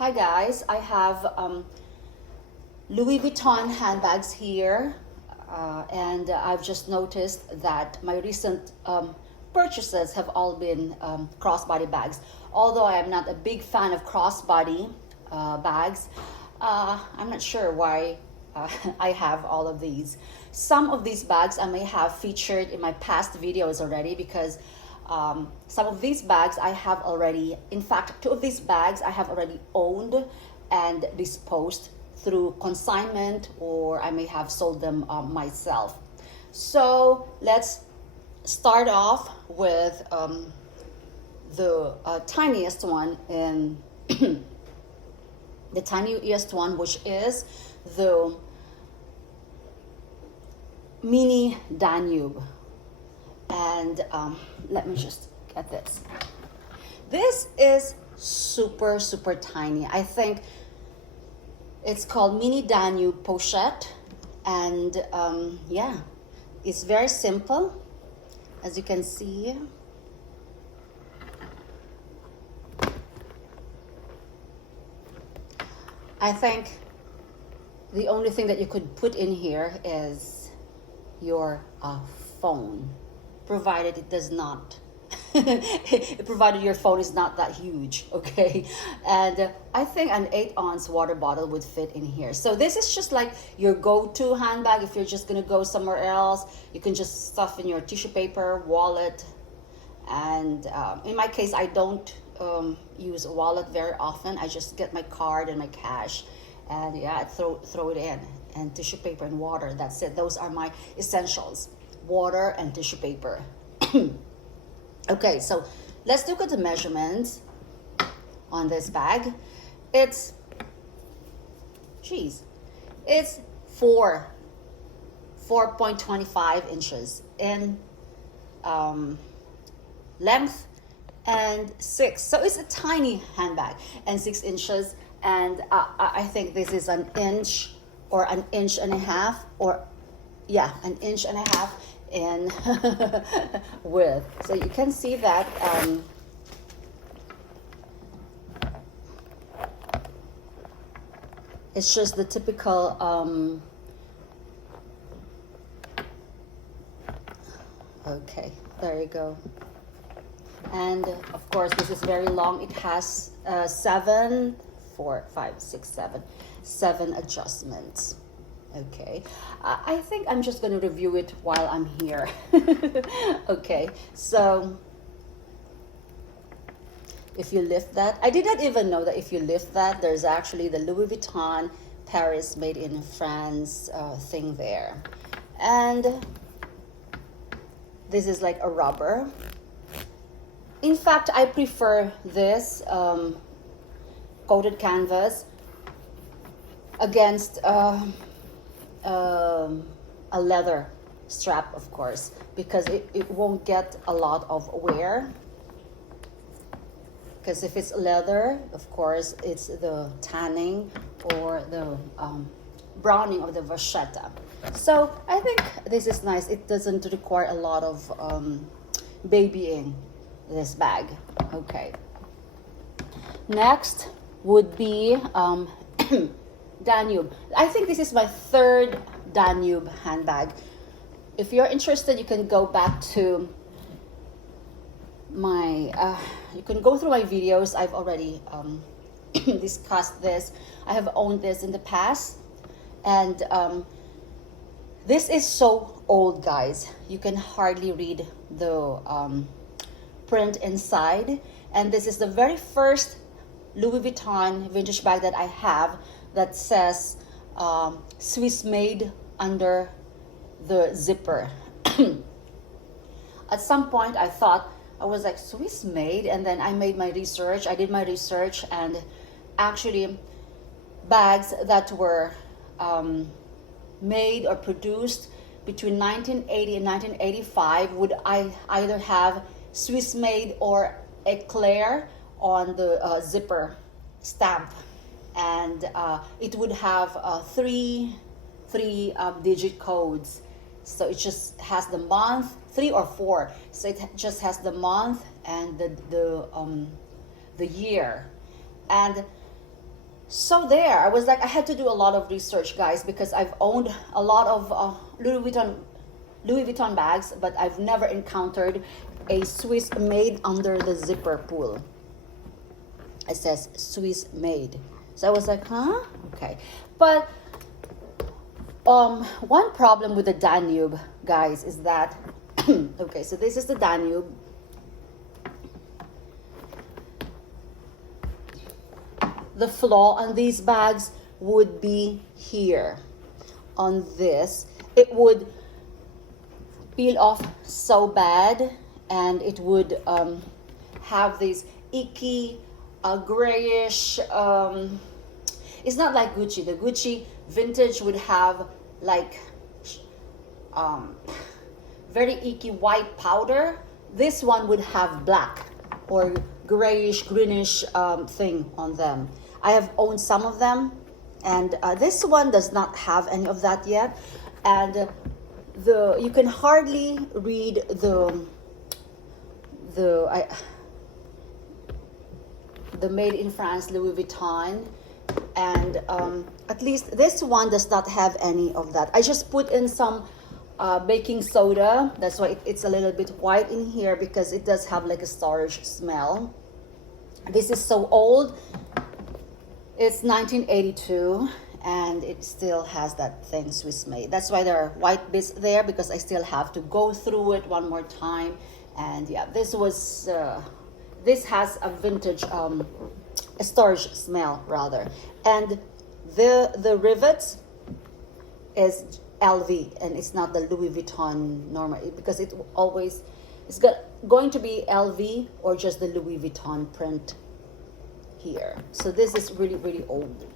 Hi guys, I have Louis Vuitton handbags here, and I've just noticed that my recent purchases have all been crossbody bags. Although I am not a big fan of crossbody bags, I'm not sure why I have all of these. Some of these bags I may have featured in my past videos already because some of these bags I have already, in fact, two of these bags I have already owned and disposed through consignment, or I may have sold them myself. So let's start off with the tiniest one in the tiniest one, which is the Mini Danube. And let me just get this. This is super tiny. I think it's called Mini Danube Pochette, and yeah, it's very simple, as you can see. I think the only thing that you could put in here is your phone, provided it does not provided your phone is not that huge, okay? And I think an 8-ounce water bottle would fit in here. So this is just like your go-to handbag. If you're just gonna go somewhere else, you can just stuff in your tissue paper, wallet, and in my case, I don't use a wallet very often. I just get my card and my cash, and yeah, I throw it in, and tissue paper and water. That's it. Those are my essentials: water and tissue paper. Okay, so let's look at the measurements on this bag. It's 4.25 inches in length, and 6. So it's a tiny handbag, and 6 inches. And I think this is an inch or an inch and a half, or yeah, an inch and a half in width. So you can see that it's just the typical okay, there you go. And of course this is very long. It has 7 adjustments. Okay, I think I'm just going to review it while I'm here. Okay, so if you lift that, I did not even know that if you lift that, there's actually the Louis Vuitton Paris made in France thing there. And this is like a rubber. In fact, I prefer this coated canvas against a leather strap, of course, because it won't get a lot of wear. Because if it's leather, of course, it's the tanning or the browning of the vachetta. So I think this is nice. It doesn't require a lot of babying this bag. Okay. Next would be Danube. I think this is my third Danube handbag. If you're interested, you can go back to my you can go through my videos. I've already discussed this. I have owned this in the past, and this is so old, guys. You can hardly read the print inside, and this is the very first Louis Vuitton vintage bag that I have that says Swiss made under the zipper. At some point I thought, I was like, Swiss made? And then I made my research. I did my research, and actually bags that were made or produced between 1980 and 1985 would either have Swiss made or Eclair on the zipper stamp, and it would have three digit codes. So it just has the month, 3 or 4. So it just has the month and the year. And So there, I was like, I had to do a lot of research, guys, because I've owned a lot of Louis Vuitton bags, but I've never encountered a Swiss made under the zipper pull. It says Swiss made. So I was like, huh? Okay. But one problem with the Danube, guys, is that okay, so this is the Danube. The flaw on these bags would be here on this. It would peel off so bad, and it would have this icky grayish, it's not like Gucci. The Gucci vintage would have like very icky white powder. This one would have black or grayish, greenish thing on them. I have owned some of them, and this one does not have any of that yet. And you can hardly read the made in France Louis Vuitton, and at least this one does not have any of that. I just put in some baking soda. That's why it's a little bit white in here, because it does have like a storage smell. This is so old. It's 1982, and it still has that thing Swiss made. That's why there are white bits there, because I still have to go through it one more time. And yeah, this has a vintage a storage smell rather. And the rivets is LV, and it's not the Louis Vuitton normal, because it's going to be LV or just the Louis Vuitton print here. So this is really, really old.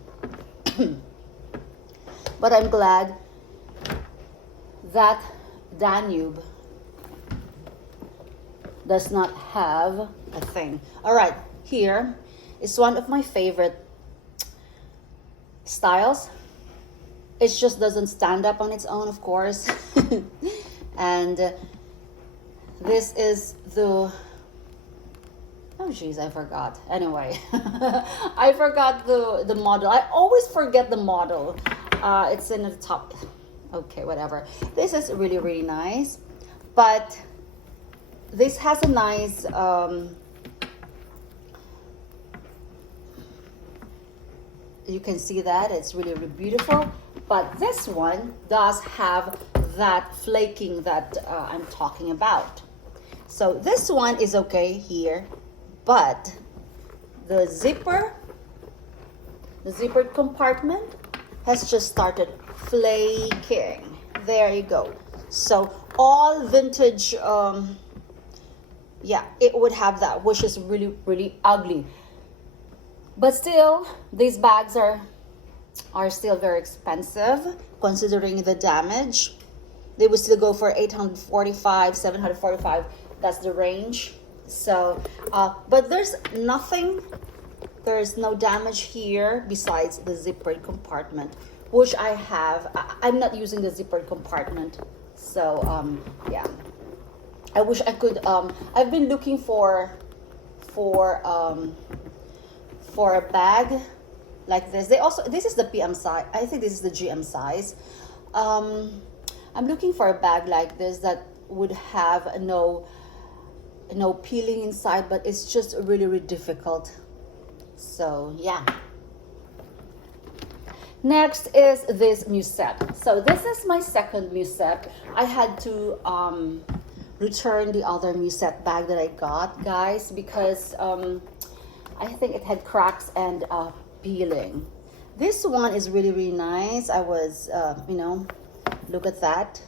But I'm glad that Danube does not have a thing. All right, here is one of my favorite styles. It just doesn't stand up on its own, of course. And this is the, oh geez, I forgot. Anyway, I forgot the model. I always forget the model. It's in the top. Okay, whatever. This is really, really nice. But this has a nice you can see that it's really, really beautiful. But this one does have that flaking that I'm talking about. So this one is okay here, but the zippered compartment has just started flaking. There you go. So all vintage, yeah, it would have that, which is really, really ugly. But still, these bags are still very expensive considering the damage. They would still go for 845, 745. That's the range. So, but there's nothing. There is no damage here besides the zippered compartment, which I have. I'm not using the zippered compartment. So, yeah. I wish I could. I've been looking for a bag like this. This is the PM size. I think this is the GM size. I'm looking for a bag like this that would have no peeling inside, but it's just really, really difficult. So yeah. Next is this musette. So this is my second musette. I had to return the other musette bag that I got, guys, because I think it had cracks and peeling. This one is really, really nice. I was, look at that.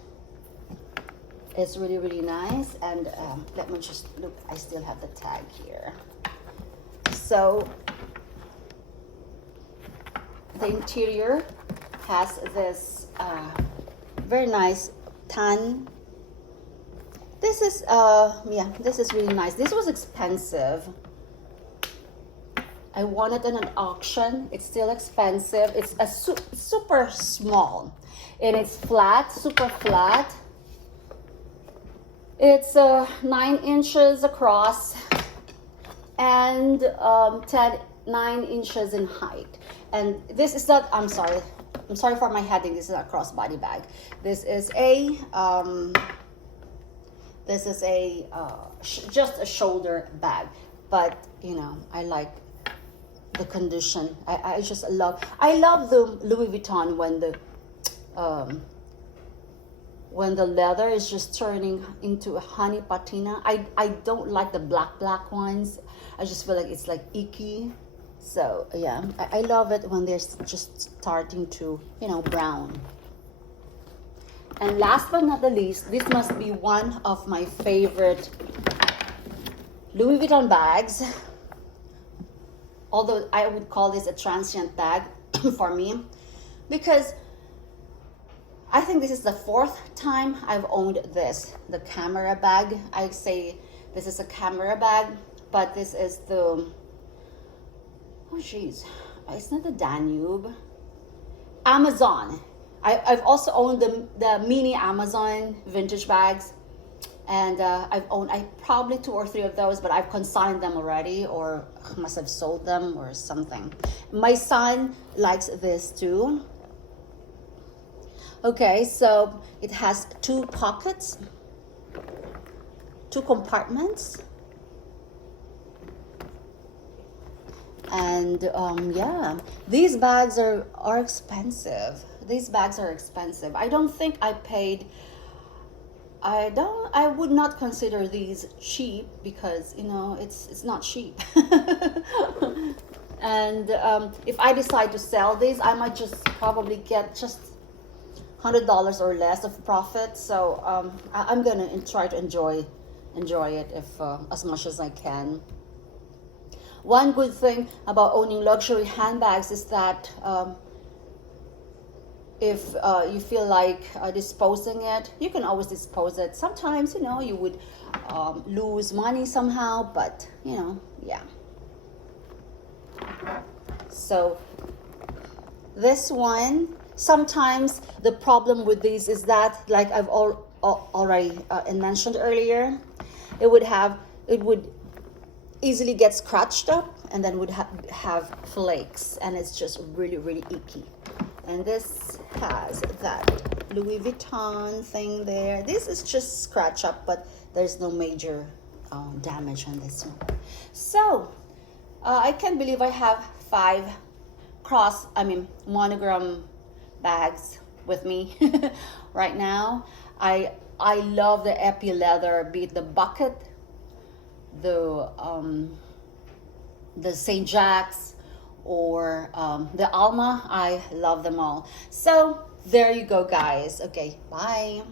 It's really, really nice. And let me just look. I still have the tag here. So the interior has this very nice tan. This is, this is really nice. This was expensive. I won it in an auction. It's still expensive. It's a super small, and it's flat, super flat. It's 9 inches across and 10 9 inches in height. And this is not, I'm sorry for my heading, this is a crossbody bag. This is a just a shoulder bag, but you know, I like the condition. I just love, I love the Louis Vuitton when the leather is just turning into a honey patina. I don't like the black ones. I just feel like it's like icky. So yeah, I love it when they're just starting to, you know, brown. And last but not the least, this must be one of my favorite Louis Vuitton bags. Although I would call this a transient bag for me, because I think this is the 4th time I've owned this, the camera bag. I say this is a camera bag, but this is the, oh geez, it's not the Danube, Amazon. I've also owned the mini Amazon vintage bags, and I've owned probably 2 or 3 of those, but I've consigned them already, or must have sold them or something. My son likes this too. Okay, so it has 2 pockets, 2 compartments, and yeah, these bags are expensive. These bags are expensive. I don't think I paid, I would not consider these cheap, because you know, it's not cheap. And if I decide to sell these, I might just probably get just $100 or less of profit. So I'm gonna try to enjoy it if as much as I can. One good thing about owning luxury handbags is that if you feel like disposing it, you can always dispose it. Sometimes, you know, you would lose money somehow, but you know, yeah. So this one, sometimes the problem with these is that, like I've already mentioned earlier, it would easily get scratched up, and then would have flakes, and it's just really icky. And this has that Louis Vuitton thing there. This is just scratch up, but there's no major damage on this one. So I can't believe I have 5 Monogram bags with me right now. I love the epi leather, be it the bucket, the St. Jack's, or the Alma. I love them all. So there you go, guys. Okay, bye.